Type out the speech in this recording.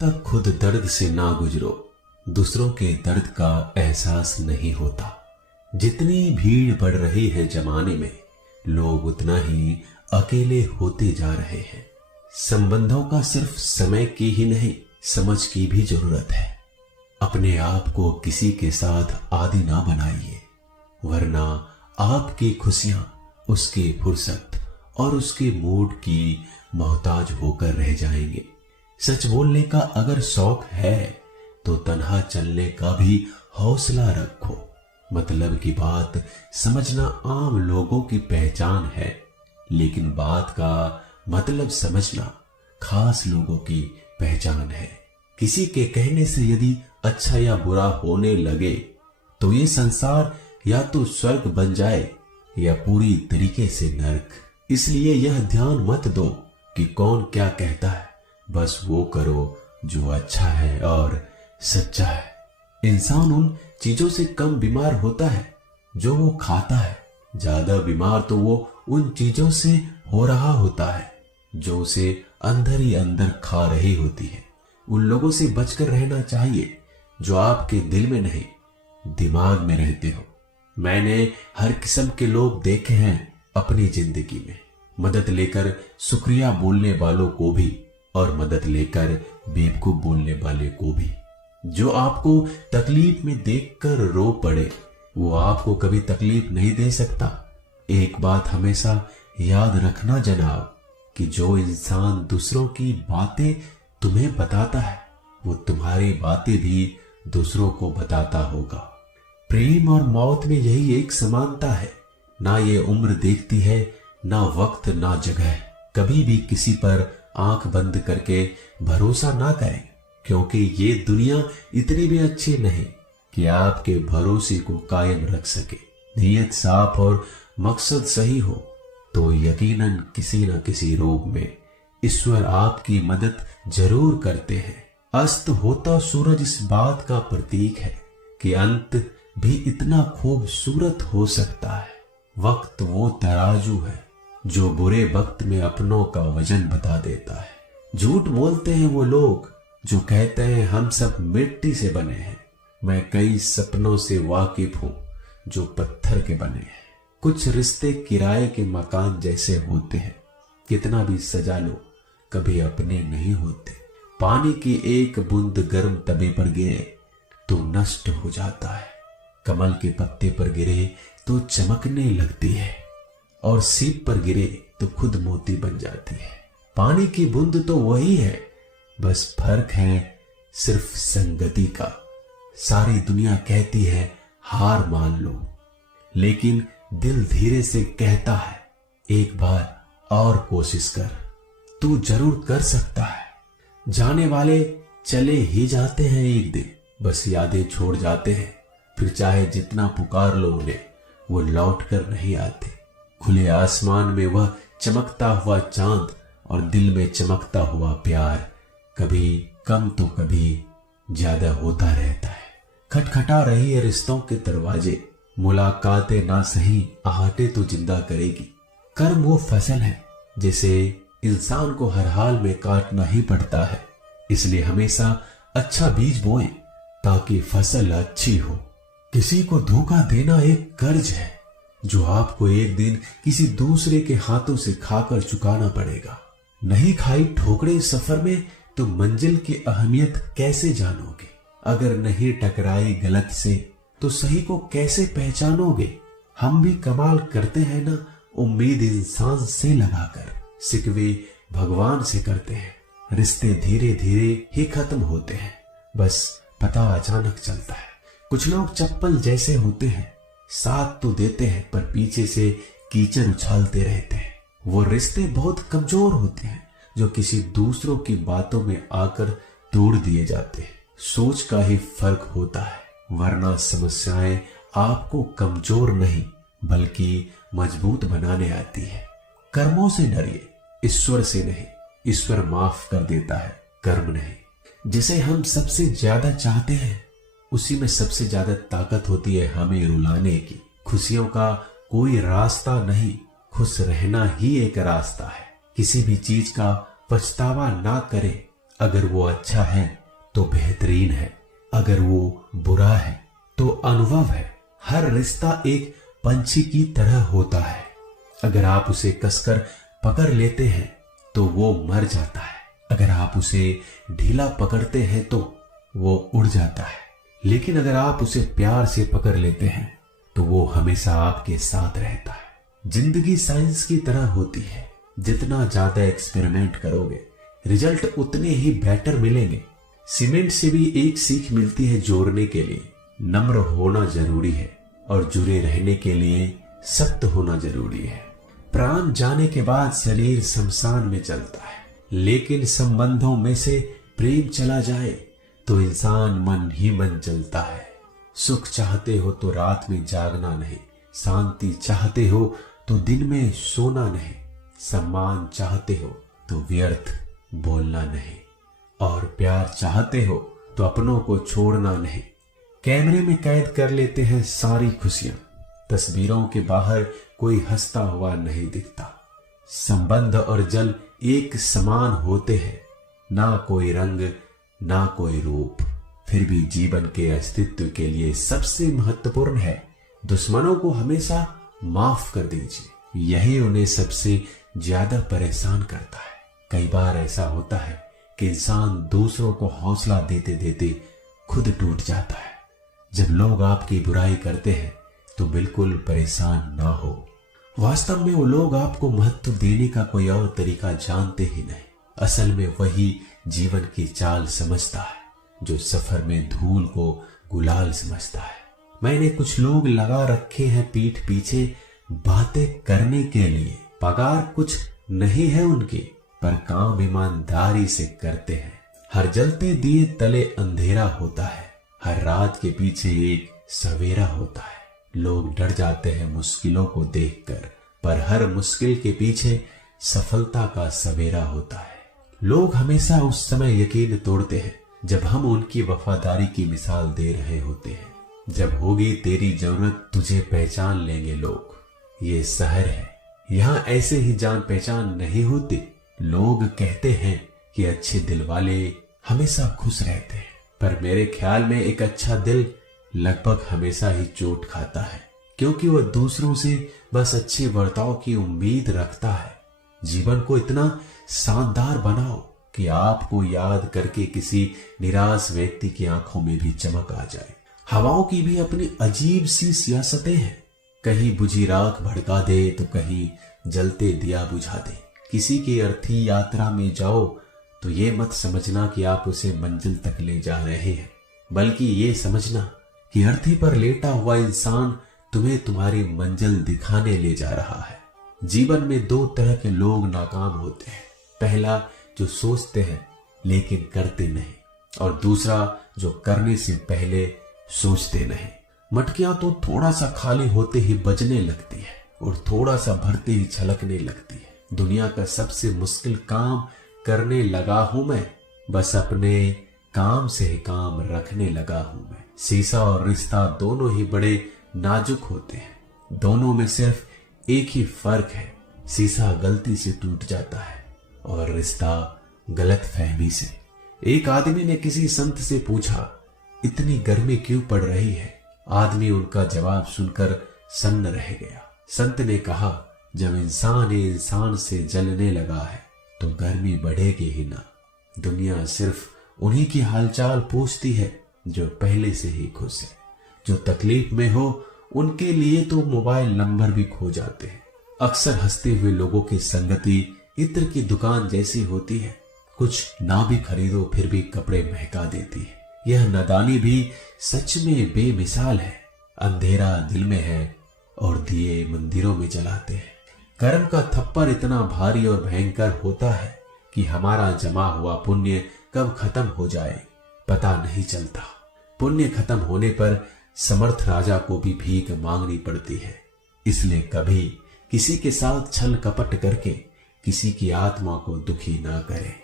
तक खुद दर्द से ना गुजरो, दूसरों के दर्द का एहसास नहीं होता। जितनी भीड़ बढ़ रही है जमाने में, लोग उतना ही अकेले होते जा रहे हैं। संबंधों का सिर्फ समय की ही नहीं, समझ की भी जरूरत है। अपने आप को किसी के साथ आदी ना बनाइए, वरना आपकी खुशियां उसकी फुर्सत और उसके मूड की मोहताज होकर रह जाएंगे। सच बोलने का अगर शौक है तो तन्हा चलने का भी हौसला रखो। मतलब की बात समझना आम लोगों की पहचान है, लेकिन बात का मतलब समझना खास लोगों की पहचान है। किसी के कहने से यदि अच्छा या बुरा होने लगे तो ये संसार या तो स्वर्ग बन जाए या पूरी तरीके से नर्क। इसलिए यह ध्यान मत दो कि कौन क्या कहता है, बस वो करो जो अच्छा है और सच्चा है। इंसान उन चीजों से कम बीमार होता है जो वो खाता है, ज्यादा बीमार तो वो उन चीजों से हो रहा होता है जो उसे अंदर ही अंदर खा रही होती है। उन लोगों से बचकर रहना चाहिए जो आपके दिल में नहीं, दिमाग में रहते हो। मैंने हर किस्म के लोग देखे हैं अपनी जिंदगी में, मदद लेकर शुक्रिया बोलने वालों को भी और मदद लेकर बेवकूफ बोलने वाले को भी। जो आपको तकलीफ में देखकर रो पड़े वो आपको कभी तकलीफ नहीं दे सकता। एक बात हमेशा याद रखना जनाब, कि जो इंसान दूसरों की बातें तुम्हें बताता है वो तुम्हारी बातें भी दूसरों को बताता होगा। प्रेम और मौत में यही एक समानता है, ना ये उम्र देखती है, ना वक्त, ना जगह। कभी भी किसी पर आंख बंद करके भरोसा ना करें, क्योंकि ये दुनिया इतनी भी अच्छी नहीं कि आपके भरोसे को कायम रख सके। नीयत साफ और मकसद सही हो तो यकीनन किसी न किसी रूप में ईश्वर आपकी मदद जरूर करते हैं। अस्त होता सूरज इस बात का प्रतीक है कि अंत भी इतना खूबसूरत हो सकता है। वक्त वो तराजू है जो बुरे वक्त में अपनों का वजन बता देता है। झूठ बोलते हैं वो लोग जो कहते हैं हम सब मिट्टी से बने हैं। मैं कई सपनों से वाकिफ हूं जो पत्थर के बने हैं। कुछ रिश्ते किराए के मकान जैसे होते हैं, कितना भी सजा लो कभी अपने नहीं होते। पानी की एक बूंद गर्म तवे पर गिरे तो नष्ट हो जाता है, कमल के पत्ते पर गिरे तो चमकने लगती है और सीप पर गिरे तो खुद मोती बन जाती है। पानी की बूंद तो वही है, बस फर्क है सिर्फ संगति का। सारी दुनिया कहती है हार मान लो, लेकिन दिल धीरे से कहता है एक बार और कोशिश कर, तू जरूर कर सकता है। जाने वाले चले ही जाते हैं एक दिन, बस यादें छोड़ जाते हैं। फिर चाहे जितना पुकार लो उन्हें, वो लौट कर नहीं आते। खुले आसमान में वह चमकता हुआ चांद और दिल में चमकता हुआ प्यार कभी कम तो कभी ज्यादा होता रहता है। खटखटा रही है रिश्तों के दरवाजे, मुलाकातें ना सही आहटे तो जिंदा करेगी। कर्म वो फसल है जिसे इंसान को हर हाल में काटना ही पड़ता है। इसलिए हमेशा अच्छा बीज बोएं ताकि फसल अच्छी हो। किसी को धोखा देना एक कर्ज है जो आपको एक दिन किसी दूसरे के हाथों से खाकर चुकाना पड़ेगा। नहीं खाई ठोकरें सफर में तो मंजिल की अहमियत कैसे जानोगे? अगर नहीं टकराई गलत से तो सही को कैसे पहचानोगे? हम भी कमाल करते हैं ना, उम्मीद इंसान से लगाकर, सिकवे भगवान से करते हैं। रिश्ते धीरे धीरे ही खत्म होते हैं, बस पता अचानक चलता है। कुछ लोग चप्पल जैसे होते हैं, साथ तो देते हैं पर पीछे से कीचड़ उछालते रहते हैं। वो रिश्ते बहुत कमजोर होते हैं जो किसी दूसरों की बातों में आकर तोड़ दिए जाते हैं। सोच का ही फर्क होता है, वरना समस्याएं आपको कमजोर नहीं बल्कि मजबूत बनाने आती है। कर्मों से डरिए, ईश्वर से नहीं। ईश्वर माफ कर देता है, कर्म नहीं। जिसे हम सबसे ज्यादा चाहते हैं उसी में सबसे ज्यादा ताकत होती है हमें रुलाने की। खुशियों का कोई रास्ता नहीं, खुश रहना ही एक रास्ता है। किसी भी चीज का पछतावा ना करें, अगर वो अच्छा है तो बेहतरीन है, अगर वो बुरा है तो अनुभव है। हर रिश्ता एक पंछी की तरह होता है, अगर आप उसे कसकर पकड़ लेते हैं तो वो मर जाता है, अगर आप उसे ढीला पकड़ते हैं तो वो उड़ जाता है, लेकिन अगर आप उसे प्यार से पकड़ लेते हैं तो वो हमेशा आपके साथ रहता है। जिंदगी साइंस की तरह होती है, जितना ज्यादा एक्सपेरिमेंट करोगे रिजल्ट उतने ही बेटर मिलेंगे। सीमेंट से भी एक सीख मिलती है जोड़ने के लिए, नम्र होना जरूरी है और जुड़े रहने के लिए सख्त होना जरूरी है। प्राण जाने के बाद शरीर शमशान में चलता है, लेकिन संबंधों में से प्रेम चला जाए तो इंसान मन ही मन जलता है। सुख चाहते हो तो रात में जागना नहीं, शांति चाहते हो तो दिन में सोना नहीं, सम्मान चाहते हो तो व्यर्थ बोलना नहीं, और प्यार चाहते हो तो अपनों को छोड़ना नहीं। कैमरे में कैद कर लेते हैं सारी खुशियां, तस्वीरों के बाहर कोई हंसता हुआ नहीं दिखता। संबंध और जल एक समान होते हैं, ना कोई रंग ना कोई रूप, फिर भी जीवन के अस्तित्व के लिए सबसे महत्वपूर्ण है दुश्मनों को हमेशा माफ कर दीजिए, यही उन्हें सबसे ज्यादा परेशान करता है। कई बार ऐसा होता है कि इंसान दूसरों को हौसला देते देते खुद टूट जाता है। जब लोग आपकी बुराई करते हैं तो बिल्कुल परेशान ना हो, वास्तव में वो लोग आपको महत्व देने का कोई और तरीका जानते ही नहीं। असल में वही जीवन की चाल समझता है जो सफर में धूल को गुलाल समझता है। मैंने कुछ लोग लगा रखे हैं पीठ पीछे बातें करने के लिए, पगार कुछ नहीं है उनकी, पर काम ईमानदारी से करते हैं। हर जलते दिए तले अंधेरा होता है, हर रात के पीछे एक सवेरा होता है। लोग डर जाते हैं मुश्किलों को देखकर, पर हर मुश्किल के पीछे सफलता का सवेरा होता है। लोग हमेशा उस समय यकीन तोड़ते हैं जब हम उनकी वफादारी की मिसाल दे रहे होते हैं। जब होगी तेरी जरूरत तुझे पहचान लेंगे लोग। ये शहर है, यहाँ ऐसे ही जान पहचान नहीं होती। लोग कहते हैं कि अच्छे दिल वाले हमेशा खुश रहते हैं, पर मेरे ख्याल में एक अच्छा दिल लगभग हमेशा ही चोट खाता है, क्योंकि वह दूसरों से बस अच्छे बर्ताव की उम्मीद रखता है। जीवन को इतना शानदार बनाओ कि आपको याद करके किसी निराश व्यक्ति की आंखों में भी चमक आ जाए। हवाओं की भी अपनी अजीब सी सियासतें हैं, कहीं बुझी राख भड़का दे तो कहीं जलते दिया बुझा दे। किसी की अर्थी यात्रा में जाओ तो ये मत समझना कि आप उसे मंजिल तक ले जा रहे हैं, बल्कि ये समझना कि अर्थी पर लेटा हुआ इंसान तुम्हें तुम्हारी मंजिल दिखाने ले जा रहा है। जीवन में दो तरह के लोग नाकाम होते हैं, पहला जो सोचते हैं लेकिन करते नहीं, और दूसरा जो करने से पहले सोचते नहीं। मटकियां तो थोड़ा सा खाली होते ही बजने लगती है और थोड़ा सा भरते ही छलकने लगती है। दुनिया का सबसे मुश्किल काम करने लगा हूं मैं, बस अपने काम से ही काम रखने लगा हूं मैं। शीशा और रिश्ता दोनों ही बड़े नाजुक होते हैं, दोनों में सिर्फ एक ही फर्क है, शीशा गलती से टूट जाता है और रिश्ता गलत फहमी से। एक आदमी ने किसी संत से पूछा, इतनी गर्मी क्यों पड़ रही है? आदमी उनका जवाब सुनकर सन्न रह गया। संत ने कहा, जब इंसान ही इंसान से जलने लगा है तो गर्मी बढ़ेगी ही ना। दुनिया सिर्फ उन्हीं की हालचाल पूछती है जो पहले से ही खुश है। जो तकलीफ में हो उनके लिए तो मोबाइल नंबर भी खो जाते हैं। अक्सर हंसते हुए लोगों की संगति इत्र की दुकान जैसी होती है, कुछ ना भी खरीदो फिर भी कपड़े महका देती है। यह नादानी भी सच में बेमिसाल है। अंधेरा दिल में है और दिए मंदिरों में जलाते हैं। कर्म का थप्पड़ इतना भारी और भयंकर होता है कि हमारा जमा हुआ पुण्य कब खत्म हो जाए पता नहीं चलता। पुण्य खत्म होने पर समर्थ राजा को भी भीख मांगनी पड़ती है। इसलिए कभी किसी के साथ छल कपट करके किसी की आत्मा को दुखी ना करें।